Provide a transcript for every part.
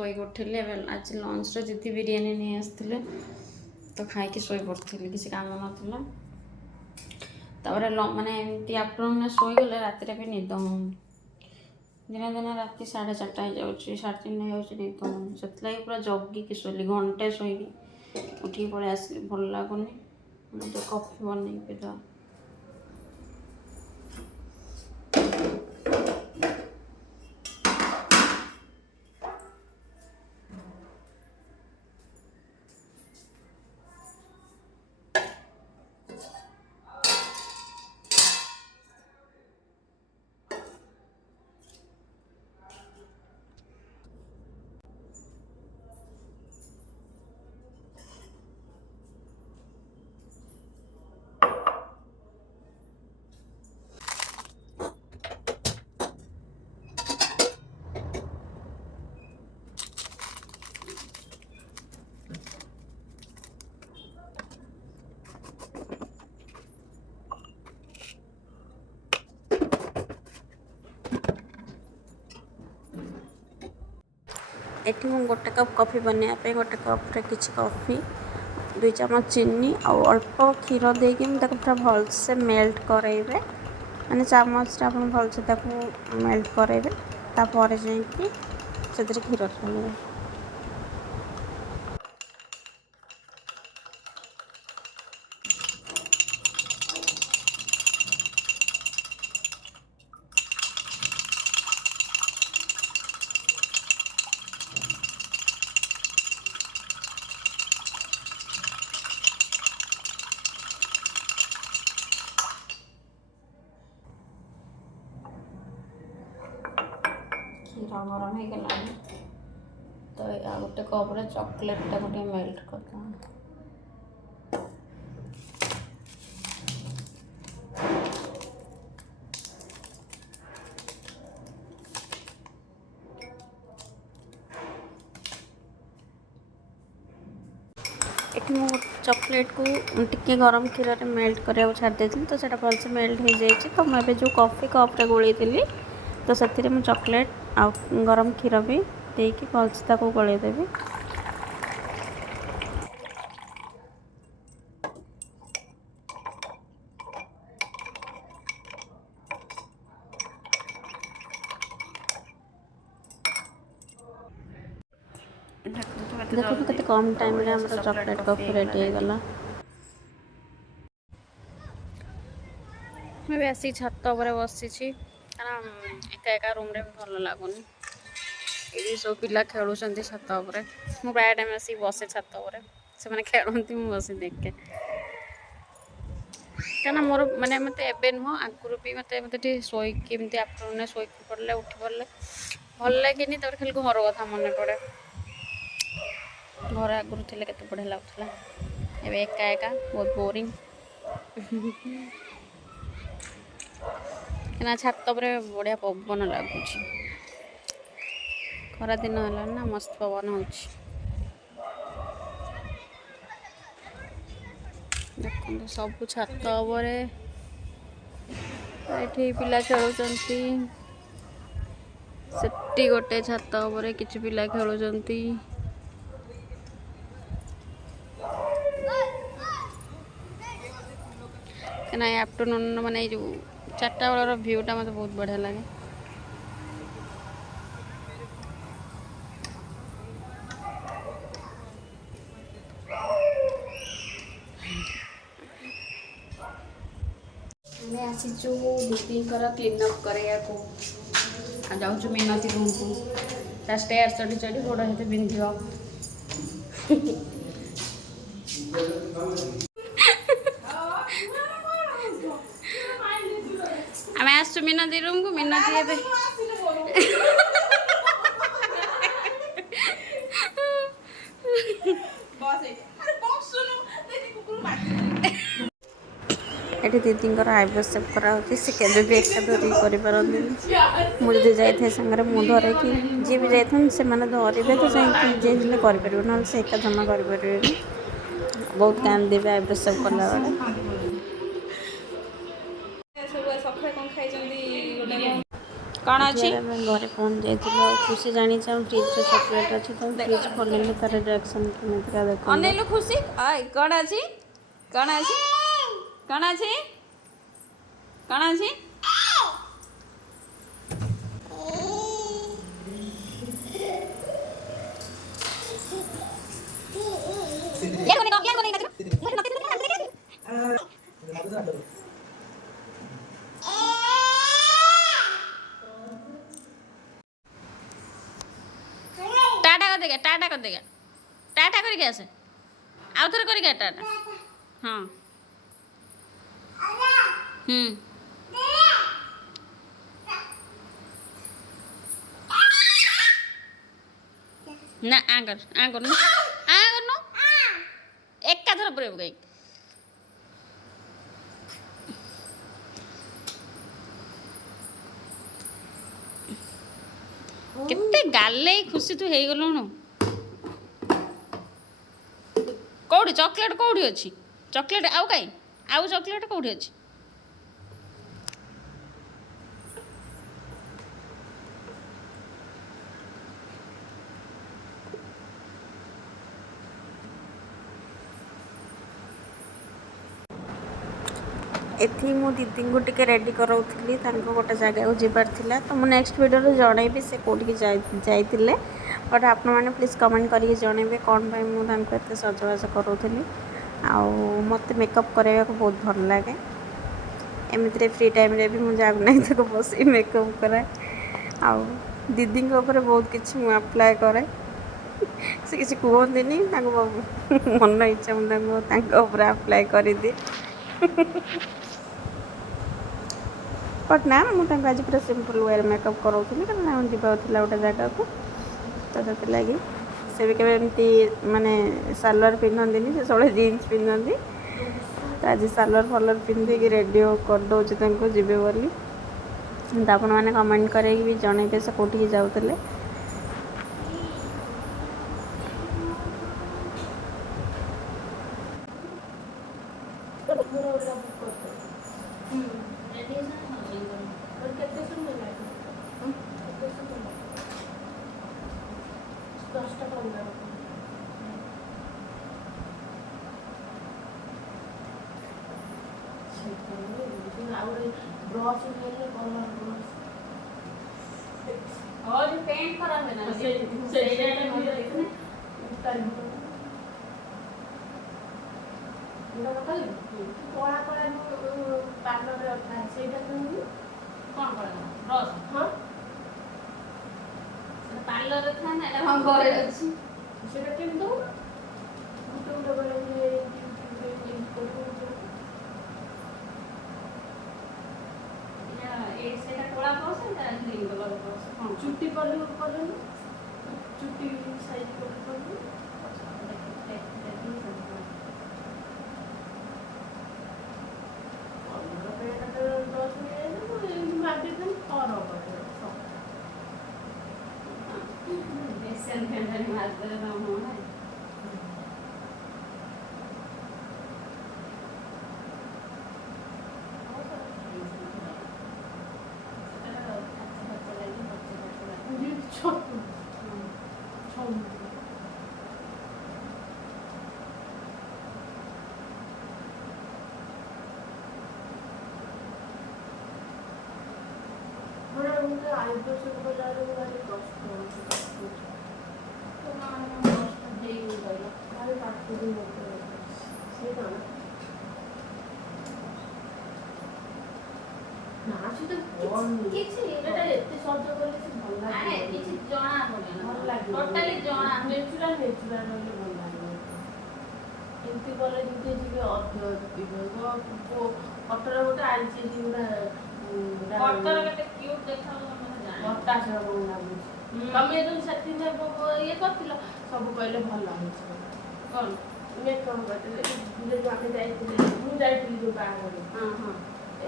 शोक उठिली आज लंच रे दीदी बिरियानी नहीं आसते तो खाई शोक पड़ी किसी काम नापर माने एमती आफ्टरनून शोगले राति भी निद हो दिन दिन राति 4:30 हो जाए 3:30 हो निद हो से पूरा जगिकी शोली घंटे शोक उठी पलि आसली भल लगुनि तो कॉफी बन पीद एठी मैं गोटे कप कॉफी बनाया गोटे कप्रे किसी कॉफी 2 चम्मच चीनी और अल्प क्षीर देकी पूरा भलसे मेल्ट करेबे माने चामच आप भलसे मेल्ट करेबे तापर जाइए से क्षीर डालेंगे क्षीर गरम हो गला तो आ गोटे कप्रे चॉकलेट गोटे मेल्ट कर एटी मु चॉकलेट को टिके गरम क्षीर में मेल्ट करा छाड़ देती तो सेटा भलसे मेल्ट हो जाए तो मुझे जो कॉफी कप्रे गोलई थी तो से मुझे चॉकलेट आ गरम क्षीर भी देकी भलसे गोलई देवी देखो कते कम टाइम रे हमर चॉकलेट कॉफी रेडी हो गला मैं बेसी छत पर बसी कारण एका एका रूम रे भल लगुनि ये सब पिला खेलुं छत पर मु प्राय टाइम आसी बसे छत पर से माने खेलती मु बसी देखे क्या मोर माने मत एवं नुह आगुरी भी मत मत शोक आफ्टरनून शोक पड़े उठी पड़े भल लगे खाली घर कथा मन पड़े घर आगुरी थे के बढ़िया लगुला ए एका एका बहुत बोरिंग क्या छात पर बढ़िया पवन लगुच खरा दिन है ना मस्त पवन हो देखो सब छात पर पिला खेलुंती सेठी गोटे छात पर किसी पिला खेलुंती क्या आफ्टरनून माने जो 4टा बेलर भ्यूटा मत बहुत बढ़िया लगे आसीचु दीदी क्लीन अप करा जाऊँ मिनती रूम को स्टेयर चढ़ी चढ़ी गोड़ हेते बिंध आम आसु मिनती रूम को मिनती ये दीदी आईब्रो सेप कराऊँ सी के भी एका धरिक कर मुझे जाए सागर मुझे धरे कि जी भी जाते से धरवे तो चाहिए जी करें ना से एका जमा कर बहुत काम देवे आईब्रो सेप कला କ'ଣ ଅଛି ଆମେ ଘରେ ପହଞ୍ଚି ଯାଇଥିଲୁ ଆଉ ଖୁସି ଜାଣିଛି ଆମ ଫ୍ରିଜ୍ରେ ଚକୋଲେଟ୍ ଅଛି ତ ଫ୍ରିଜ୍ ଖୋଲିଲେ ତାର ରିଆକ୍ସନ୍ କେମିତିକା ଦେଖନ୍ତୁ। ଅନେଇଲୁ ଖୁସି କ'ଣ ଅଛି କ'ଣ ଅଛି କ'ଣ ଅଛି କ'ଣ ଅଛି टाटा कर देगा टाटा करके आसे आउ थोड़े करके टाटा हाँ ना आगर आगर नो एक का थोड़ा पूरे गई केते गाले खुशी तू हे गलुनु कौड़ी चॉकलेट कौड़ी अच्छी चॉकलेट आउ कहीं आउ चॉकलेट कौड़ी अच्छी एथि मो दीदी को टिके रेडी कराउथली तांको गोटे जगह को जिबार थिला तो मु नेक्स्ट वीडियो रे जणैबी से कोठी जाइतिले बट आपण माने प्लीज कमेंट करके जणैबे कोन भाई मु तांको एते सजवाज कराउथली आ मते मेकअप करबा को बहुत भल लागे एमितरे फ्री टाइम रे भी मु जाग नै तको बसी मेकअप करे आ दीदी को ऊपर बहुत किछ मु अप्लाई करे से किछ कहंदिनी तांको मन इच्छा मु तांको ऊपर अप्लाई करि दी बट ना मुझे आज पूरा सिंपल वे मेकअप कराऊली कारण जाऊला गोटे जगह को तो से लगी से भी केमती माने सालवार पिंधि से सब जीन्स पिंधि तो आज सालवार फलर पिंधिकी रेडी करदे जीवे बोली तो आपण मैंने कमेंट कर जनइबे से कौटी जाऊले और पेंट करा है ना से कला कला पार्लर था से कौन करा ब्रश हाँ पार्लर था ना एला हम घरे अछि सेटा केम दो गुटे गुटे बले ए सेटा कोला ब्रश है ग्रीन कलर ब्रश कौन चुट्टी पर चुट्टी साइज कर आईब्रो से बोला रे वाली कष्ट हो तो ना कष्ट दे गई भाई बात को से ना ना से तो कौन किछि एटा एते सज करले से भल लागे अरे किछि जणा पड़े ना भल लागे टोटली जणा नेचुरल रहले भल लागे एंती बोले जते जीवे अद्भुत को पटर गोटे आइछि जीवना पटर केते क्यूट देखाउ बता सब लागु तमे तो सेति ने ये करथिलो सब कहले भल लागे कौन मेकअप करते जे जो आमे जाइथिले मु जाइथिली जो बाहर हां हां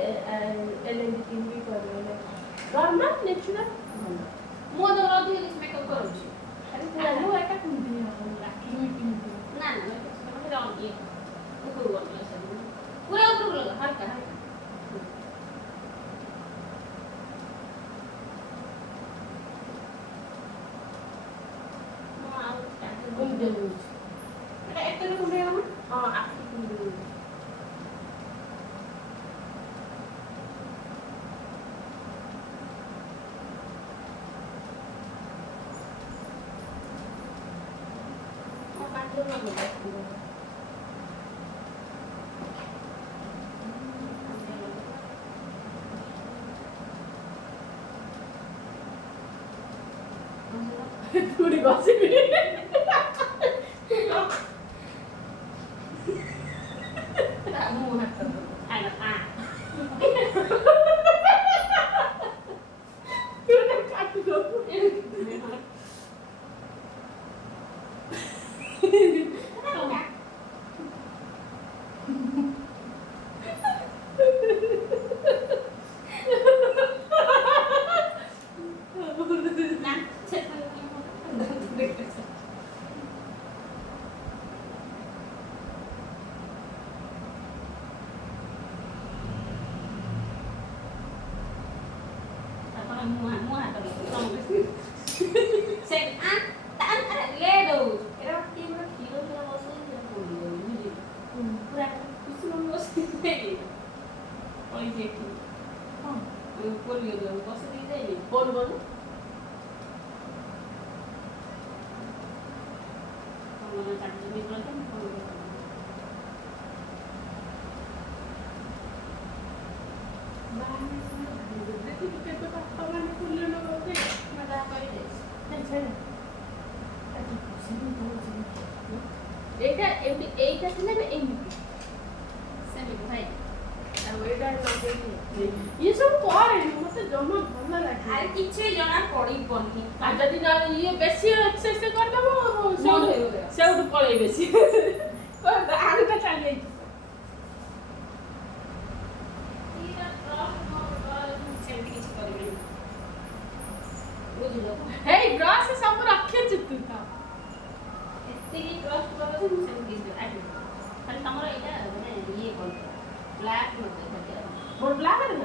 एलएनडी टीम भी करले नॉर्मल नेचुरल मो तो रोधी मेकअप करूची अरे तू लो एका कुंडी राखी मीटिंग ना ना मैं रंग ये ऊपर वाला से पूरा ऊपर लगा हल्का हल्का Puri gossip. এইটা ছিল না এমনি সেমিটি ভাই আর ওইটা ইয়ে সব করে মতে জমা ভালো লাগে আর কিছু জনা পড়ি বনি আর যদি না ইয়ে বেশি এক্সারসাইজ করে দেব সেউটু পড়ে বেশি আলুটা চালিয়ে হেই ব্রাশ সব রাখিছি তুই তা এତିকি ট্রস্ট করবে ମୁଁ ସେମିତି ଆଜ୍ଞା ଖାଲି ତମର ଏଇଟା ମାନେ ଇଏ କଲ ବ୍ଲାକ୍ ମତେ ଖାଲି ମୋର ବ୍ଲାକ୍ ଅଛି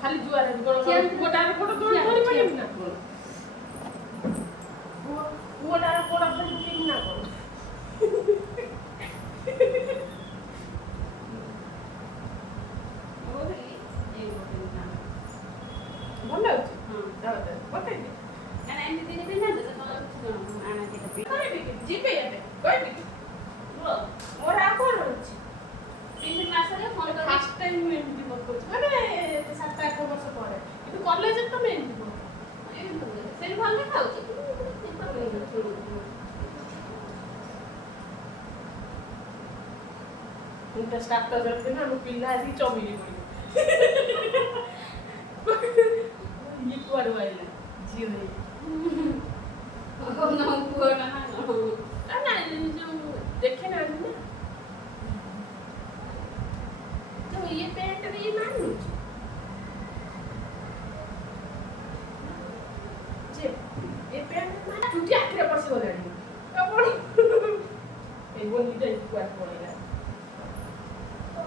खाली जुआर गोटार फोटो तो धरि पाइम ना गोटार फोटो तो धरि ना ଭଲ ଅଛି ହଁ ବତେଇ ଦେ କାରଣ ଏମିତି ଦିନେ ବି ନା ତ ଆଣା କେତେ କହିବି ଯିବେ ଏବେ କହିବି ମୋର ଆଉ କଣ ଅଛି 3 ମାସରେ ମୋର ତ ଫାର୍ଷ୍ଟ ଟାଇମ୍ ଏମିତି ବକଉଛି ମାନେ 7-8 ବର୍ଷ ପରେ କିନ୍ତୁ କଲେଜରେ ତ ମୁଁ ଏମିତି ବକ ସେଠି ଭଲ ଖାଉଛି କିନ୍ତୁ ଷ୍ଟାର୍ଟର କରିବି ନା ଆମ ପିଲା ଆସି ଚମିଲି ପଡ଼ିବ ये कुआर वाला जी नहीं ओ ना कुआर ना ना जो देखे ना तो ये पैंट में ये मानू जे ये पैंट में टूटी आखिर पर से गलानी कपड़ी ए बोली दे कुआर पड़ेगा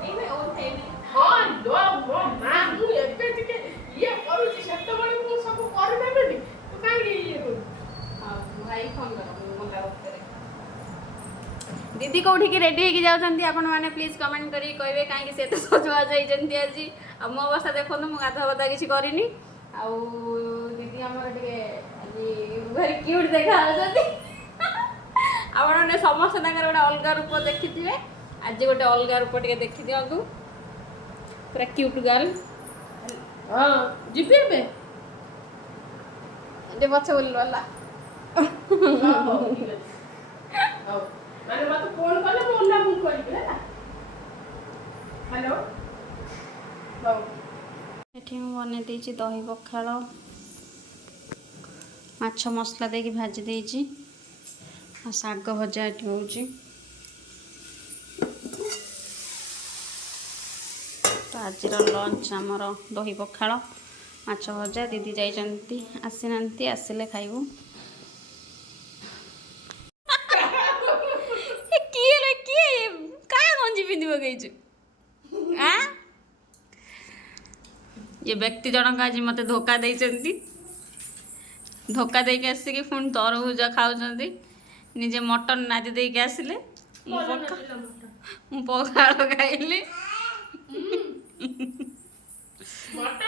ए में और थे हां लो मो मां मु एबे टिके ये करूची सेत बळे मु सब कर देबेनी तू काई ये करू हां ଭାଇ ଫୋନ୍ କର दीदी कौटी की रेडी होगी जाऊँगी आपण मैंने प्लीज कमेंट करी कहे कहीं से तो सजबाज होती आज आ मो अवस्था देखो मुझे गाधा बधा किसी करनी आउ दीदी आमर टे भारी क्यूट देखा आपण समस्त गोटे अलग रूप देखी थे आज गोटे अलग रूप टे देखी दिंतु पूरा क्यूट गर्ल हाँ जीपी पे पछ बोल वाला मैंने मत फोन कले मो ना मुंह करी है हेलो हां एठी मैं बने देछि दही पखाल माछ मसला देकी भाजी देछि आ साग भजा एठी होउछि तो आज लंच आमर दही पखाल माछ भजा दीदी जाइछंती आसीनांती आसिले खाइबू ये व्यक्ति जनक आज मत धोखा देइछंती धोखा देके आसिक पुणी तरबूज खाऊछंती निजे मटन नादी देके आसिले मु पखाल खाइली मटन